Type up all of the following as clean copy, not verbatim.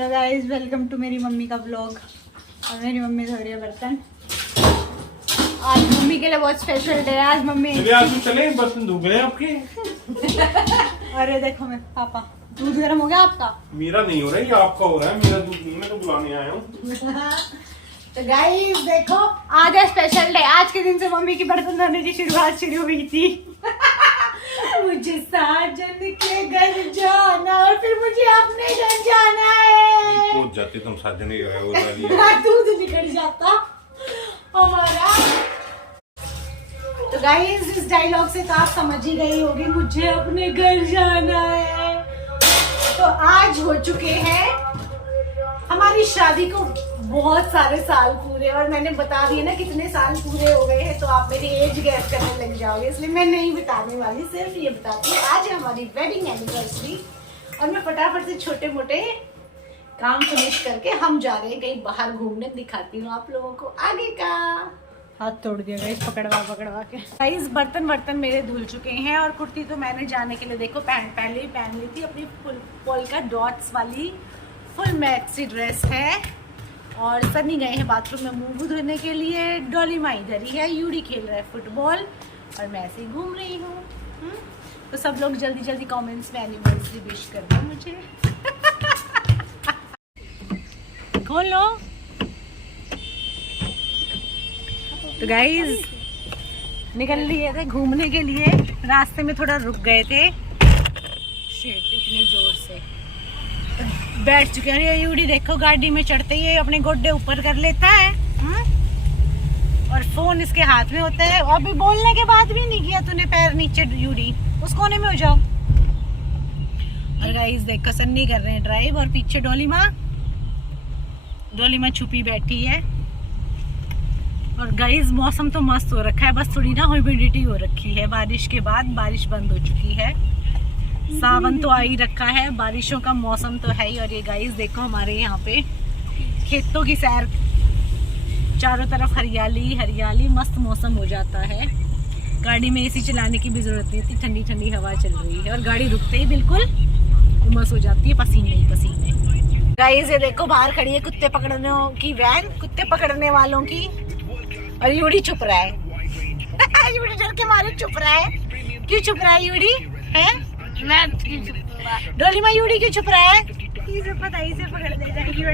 Hello guys, welcome to मेरी mummy का vlog. और मेरी मम्मी धो रही है बर्तन। आज मम्मी के लिए बहुत स्पेशल डे है। आज मम्मी चले बर्तन धो गए आपके। अरे देखो मैं पापा, दूध गर्म हो गया आपका? मेरा नहीं हो रहा है, ये आपका हो रहा है। मेरा दूध नहीं, मैं तो बुलाने आया हूँ। तो गाइस देखो, आज है स्पेशल डे। आज के दिन से मम्मी की बर्तन धोने की शुरुआत शुरू हुई थी। मुझे साजन के घर जाना और फिर मुझे अपने घर जाना है। पहुंच जाते तुम साजन के घर, दूध निकल जाता हमारा। तो गाइस इस डायलॉग से तो आप समझ ही गई होगी, मुझे अपने घर जाना है। तो आज हो चुके हैं हमारी शादी को बहुत सारे साल पूरे, और मैंने बता दिया ना कितने साल पूरे हो गए हैं, तो आप मेरी एज गैस करने लग जाओगे, इसलिए मैं नहीं बताने वाली, सिर्फ ये बताती हूँ आज है हमारी वेडिंग एनिवर्सरी। और मैं फटाफट से छोटे मोटे काम फिनिश करके हम जा रहे हैं कहीं बाहर घूमने। दिखाती हूँ आप लोगों को आगे का। हाथ तोड़ दिया गाइस पकड़वा के। गाइस बर्तन मेरे धुल चुके हैं, और कुर्ती तो मैंने जाने के लिए देखो पहले ही पहन ली थी, अपनी फुल पोल्का डॉट्स वाली फुल मैक्सी ड्रेस है। और सनी गए हैं बाथरूम में मुंह धोने के लिए। डॉली माँ इधर ही है, यूडी खेल रहा है फुटबॉल, और मैं ऐसे ही घूम रही हूँ। तो सब लोग जल्दी जल्दी कमेंट्स में एनिवर्सरी विश कर दो मुझे। खोल लो। तो गाइज निकल लिए थे घूमने के लिए, रास्ते में थोड़ा रुक गए थे। शिट, इतनी जोर से बैठ चुके हैं। यूडी देखो गाड़ी में चढ़ते ही अपने गोड्डे ऊपर कर लेता है। और फोन इसके हाथ में होता है। अभी बोलने के बाद भी नहीं किया तूने पैर नीचे। यूडी उस कोने में हो जाओ। और गाइस देखो सन्नी कर रहे हैं ड्राइव, और पीछे डोली माँ छुपी बैठी है। और गाइस मौसम तो मस्त हो रखा है, बस थोड़ी ना ह्यूमिडिटी हो रखी है। बारिश के बाद बारिश बंद हो चुकी है, सावन तो आ ही रखा है, बारिशों का मौसम तो है ही। और ये गाइस देखो हमारे यहाँ पे खेतों की सैर, चारों तरफ हरियाली हरियाली, मस्त मौसम हो जाता है। गाड़ी में एसी चलाने की भी जरूरत नहीं होती, ठंडी ठंडी हवा चल रही है, और गाड़ी रुकते ही बिल्कुल उमस हो जाती है, पसीने ही पसीने। गाइस ये देखो बाहर खड़ी है कुत्ते पकड़ने की वैन, कुत्ते पकड़ने वालों की। और यूडी चुप रहा है। यूडी डर के मारे चुप रहा है। क्यों चुप रहा है यूडी? है डोली माँ यूडी क्यों चुप रहा है? इसे पता, इसे पकड़ ले जाएगी।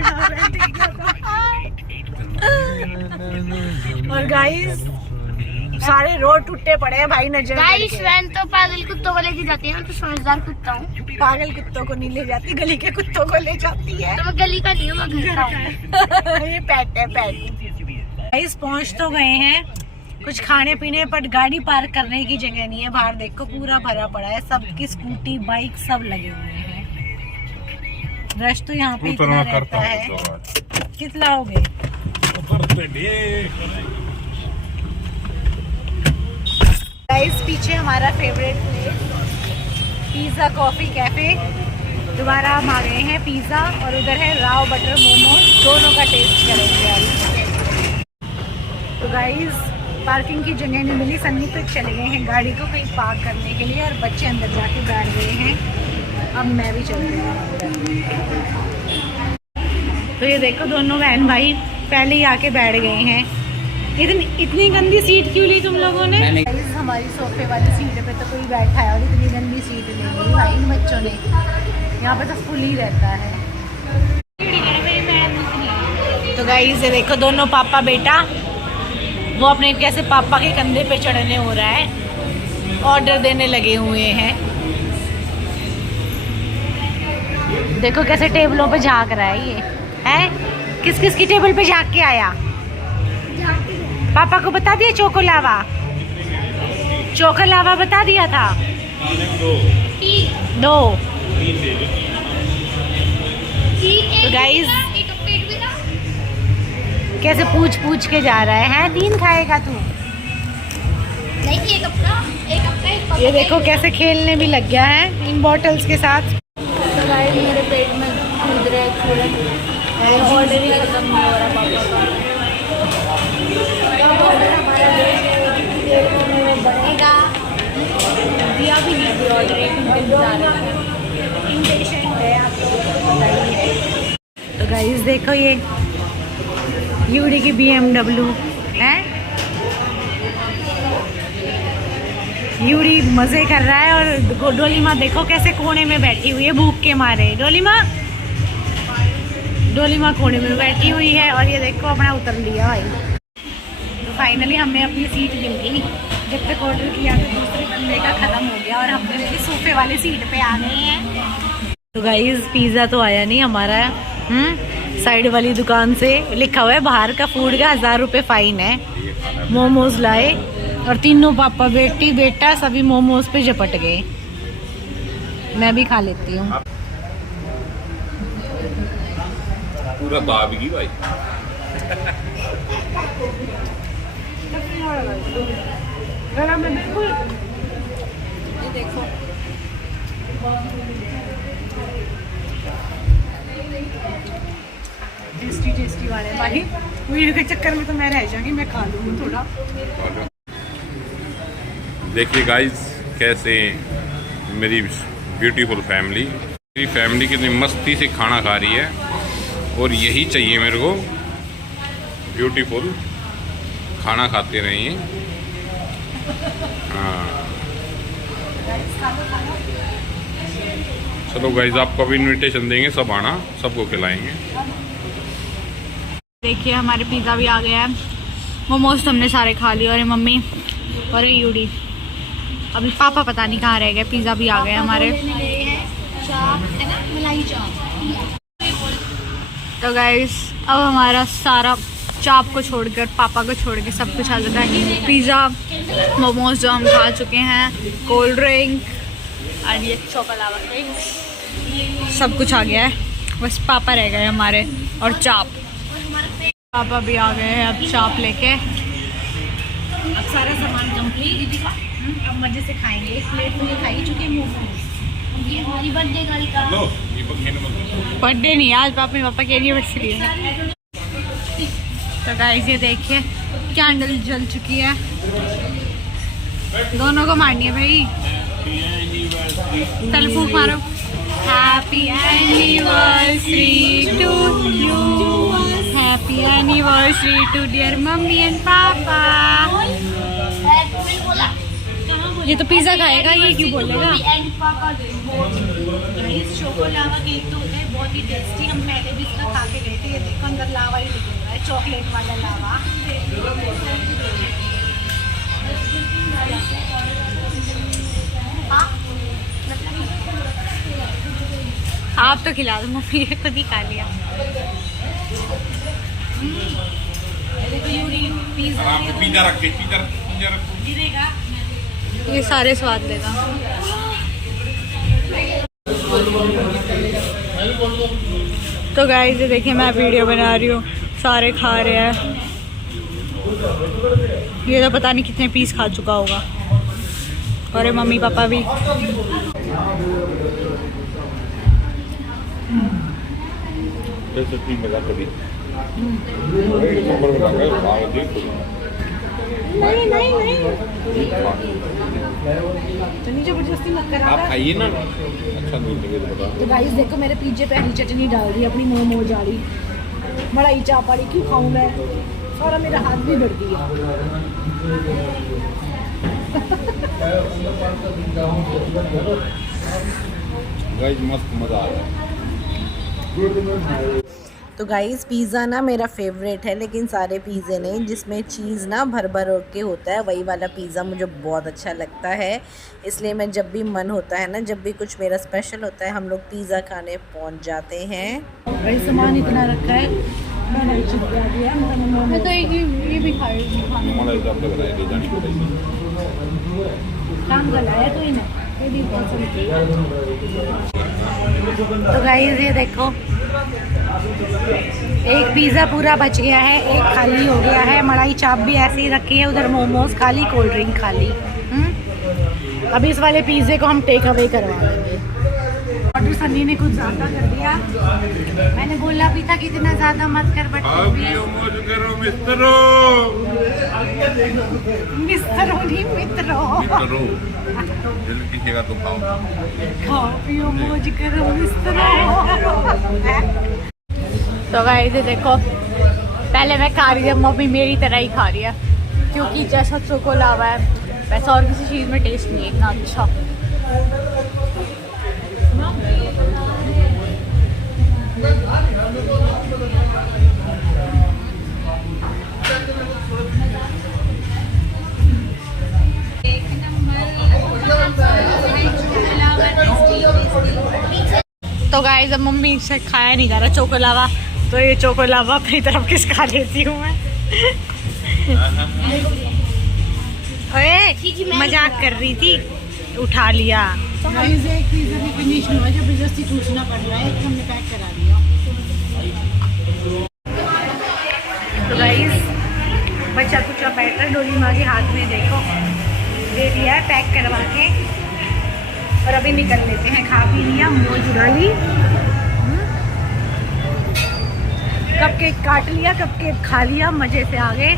और गाइस सारे रोड टूटे पड़े हैं भाई, नजर। गाइस वैन तो पागल कुत्तों को लेके जाती है, मैं तो समझदार कुत्ता हूँ। पागल कुत्तों को नहीं ले जाती, गली के कुत्तों को ले जाती है। तो मैं गली का नहीं हूँ, मैं घर का हूँ। ये पेट है, पेट। गाइस पहुंच तो गए हैं, कुछ खाने पीने, पर गाड़ी पार्क करने की जगह नहीं है। बाहर देखो पूरा भरा पड़ा है, सबकी स्कूटी बाइक सब लगे हुए हैं। रश तो यहाँ पे इतना रहता है। कितना लाओगे? गाइस पीछे हमारा favourite place pizza coffee cafe, दोबारा हम आ गए हैं पिज़्ज़ा। और उधर है राव बटर मोमोज, दोनों का टेस्ट करेंगे आज। तो गाइस पार्किंग की जगह नहीं मिली, सन्नी तो चले गए हैं गाड़ी को कहीं पार्क करने के लिए, और बच्चे अंदर जाके बैठ गए हैं। अब मैं भी चल रही हूँ। तो ये देखो दोनों बहन भाई पहले ही आके बैठ गए हैं। इतनी गंदी सीट क्यों ली तुम लोगों ने? हमारी सोफे वाली सीट पे तो कोई बैठा है, और इतनी गंदी सीट ले ली भाई इन बच्चों ने। यहाँ पे तो फुल ही रहता है। तो गाइस ये देखो दोनों पापा बेटा, वो अपने कैसे पापा के कंधे पे चढ़ने हो रहा है, ऑर्डर देने लगे हुए हैं। देखो कैसे टेबलों पे झांक रहा है ये है। किस किस की टेबल पे झांक के आया? पापा को बता दिया चोको लावा बता दिया था। दो। तो गाइस कैसे पूछ के जा रहा है? 3 खाएगा तू? नहीं, एक ये देखो कैसे खेलने भी लग गया है इन बॉटल्स के साथ। तो गाइस मेरे पेट में कूद रहे हैं, ऑर्डर ही खत्म नहीं हो रहा पापा का। बनेगा दिया भी नहीं अभी ऑर्डर, एक इंतजार है। इम्पेशेंट है आप लोगों को बताइए। गाइस देखो ये यूडी की BMW है। यूडी मजे कर रहा है और डोली माँ देखो कैसे कोने में बैठी हुई है भूख के मारे। डोली माँ कोने में बैठी हुई है और ये देखो अपना उतर लिया भाई। तो फाइनली हमने अपनी सीट मिल गई। जब तक ऑर्डर किया तो दूसरे बंदे का ख़त्म हो गया और हम भी सोफे वाली सीट पे आ गए हैं। तो गाइस पिज़्ज़ा तो आया नहीं हमारा। साइड वाली दुकान से लिखा हुआ है बाहर का फूड का 1000 रुपये फ़ाइन है। मोमोज लाए और तीनों पापा बेटी बेटा सभी मोमोज पे झपट गए। मैं भी खा लेती हूँ। पूरा दाबगी भाई। गरम है बिल्कुल। ये देखो टेस्टी वाले भाई। वीडियो के चक्कर में तो मैं रह जाऊंगी, मैं खा लूँगी थोड़ा। देखिए गाइस कैसे मेरी ब्यूटीफुल फैमिली कितनी मस्ती से खाना खा रही है और यही चाहिए मेरे को। ब्यूटीफुल खाना खाते रहिए। हाँ चलो गाइस आपको भी इनविटेशन देंगे, सब आना, सबको खिलाएंगे। देखिए हमारे पिज़्ज़ा भी आ गया है। मोमोज तो हमने सारे खा लिए और ये मम्मी और ये यूडी। अभी पापा पता नहीं कहाँ रह गए। पिज़्ज़ा भी आ गए हमारे। चाप है ना, मलाई चाप। तो गाइस अब हमारा सारा चाप को छोड़कर पापा को छोड़ के सब कुछ आ जाता है। पिज़्ज़ा मोमोज जो हम खा चुके हैं, कोल्ड ड्रिंक और ये चॉकलावा केक सब कुछ आ गया है। बस पापा रह गए हमारे और चाप। पापा भी आ गए हैं अब चाप लेके। अब सारा सामान कंप्लीट। अब मजे से खाएंगे। एक प्लेट में ये खाई चुके मोमोज। ये हमारी बर्थडे गर्ल का बर्थडे नहीं, आज पापा की एनिवर्सरी है। तो गाइस ये देखिए कैंडल जल चुकी है। दोनों को मारनी है भाई। चल फूक मारो। Happy anniversary to you, happy anniversary to dear mummy and papa. ये तो पिज़्ज़ा खाएगा, ये क्यों बोलेगा? चोको-लावा केक तो होता है बहुत ही टेस्टी। हम पहले भी इसका खा के गए थे। ये देखो अंदर लावा ही लिखा हुआ है, चॉकलेट वाला लावा। आप तो खिला दो, मम्मी ने खुद ही खा लिया। पिज़्ज़ा रख गिरेगा। ये सारे स्वाद लेगा। तो गाइस ये देखिए मैं वीडियो बना रही हूँ, सारे खा रहे हैं। ये तो पता नहीं कितने पीस खा चुका होगा और मम्मी पापा भी। नहीं चटनी जबरदस्ती मत करा। आप खाइए ना, अच्छा दूध देंगे तो बता। तो गाइस देखो मेरे पिज्जे पे हरी चटनी डाल दी अपनी मोमोज वाली, मलाई चाप वाली। क्यों खाऊं मैं? सारा मेरा हाथ भी बढ़ गया। गाइस मस्त मजा आ रहा है। तो गाइस पिज़्ज़ा ना मेरा फेवरेट है, लेकिन सारे पिज़्ज़े नहीं, जिसमें चीज़ ना भर भर के होता है वही वाला पिज़्ज़ा मुझे बहुत अच्छा लगता है। इसलिए मैं जब भी मन होता है ना, जब भी कुछ मेरा स्पेशल होता है, हम लोग पिज़्ज़ा खाने पहुंच जाते हैं। भाई सामान इतना रखा है, मैंने चिपका दिया। मैं तो ये भी खाऊंगी। हमारा हिसाब से बनाए ले जानी पड़ेगी। काम गलाया तो इन्हें ये भी तो गाइस ये देखो एक पिज़्ज़ा पूरा बच गया है, एक खाली हो गया है। मलाई चाप भी ऐसे ही रखी है, उधर मोमोज खाली, कोल्ड ड्रिंक खाली। अभी इस वाले पिज़्ज़े को हम टेक अवे करवा देंगे। ऑर्डर सनी ने कुछ ज़्यादा कर दिया। मैंने बोला भी था कि इतना ज़्यादा मत कर, बट मिस्त्रों नहीं मित्रों, तो खाओ पियो मौज करो मिस्त्रों। तो गाइस ये देखो, पहले मैं खा रही थी, मम्मी मेरी तरह ही खा रही है, क्योंकि जैसा चोको लावा है वैसा और किसी चीज़ में टेस्ट नहीं है इतना अच्छा। तो गाइस अब मम्मी से खाया नहीं जा रहा चोको लावा, तो ये चोको लावा अपनी तरफ खिसका लेती हूँ मैं। ओए मजाक कर रही थी, उठा लिया। गाइस एक पिज्जा भी फिनिश नहीं हुआ, जबरदस्ती टूटना पड़ रहा है, हमने पैक करा दिया। तो गाइस बच्चा कुचा बैठा डोली माँ के हाथ में, देखो दे दिया है पैक करवा के, और अभी निकल लेते हैं। खा पी लिया, मौज उड़ा ली, कपकेक काट लिया, कपकेक खा लिया, मजे से आ गए।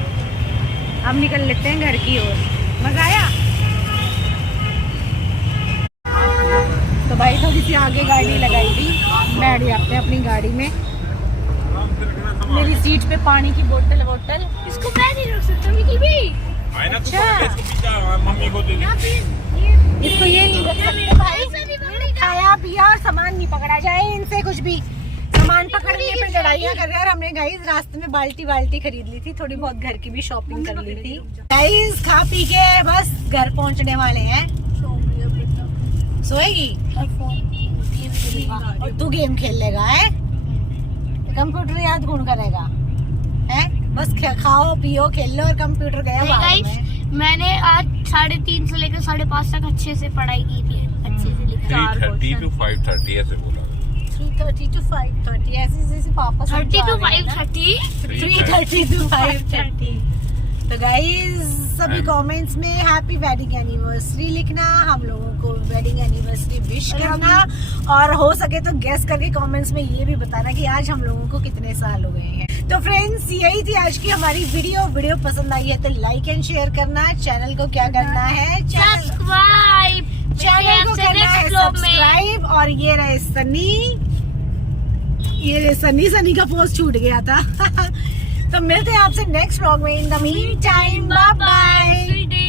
अब निकल लेते हैं घर की ओर। मजा आया? तो भाई थोड़ी सी आगे गाड़ी लगाई थी, बैठ जाते हैं अपनी गाड़ी में। मेरी सीट पे पानी की बोतल इसको मैं नहीं रख सकता बिल्कुल भी। अच्छा मम्मी को दे दे। इसको ये नहीं रख सकते भाई, खाया पिया और सामान नहीं पकड़ा जाए इनसे, कुछ भी सामान पकड़ने पे लड़ाइयाँ कर रहे हैं। और हमने गाइस रास्ते में बाल्टी खरीद ली थी, थोड़ी बहुत घर की भी शॉपिंग कर ली थी। गाइस खा पी के बस घर पहुंचने वाले हैं। सोएगी और तू गेम खेल लेगा है, कंप्यूटर याद कौन करेगा है? बस खाओ पियो खेल लो और कंप्यूटर गया बाद में। मैंने आज 3:30 से लेकर 5:30 तक अच्छे से पढ़ाई की थी, अच्छे से लिखा। 3:30 to 5:30 ऐसे बोला। 3:30 to 5:30 ऐसे जैसे पापा 30 to 5:30 3:30 to 5:30। तो गाइस सभी कमेंट्स में हैप्पी वेडिंग एनिवर्सरी लिखना, हम लोगों को वेडिंग एनिवर्सरी विश करना, और हो सके तो गेस करके कमेंट्स में ये भी बताना कि आज हम लोगों को कितने साल हो गए हैं। तो फ्रेंड्स यही थी आज की हमारी वीडियो पसंद आई है तो लाइक एंड शेयर करना। चैनल को क्या करना है? सब्सक्राइब, चैनल को करना है सब्सक्राइब। और ये रहे सनी का पोस्ट छूट गया था। तो मिलते हैं आपसे नेक्स्ट व्लॉग में। In the meantime bye bye.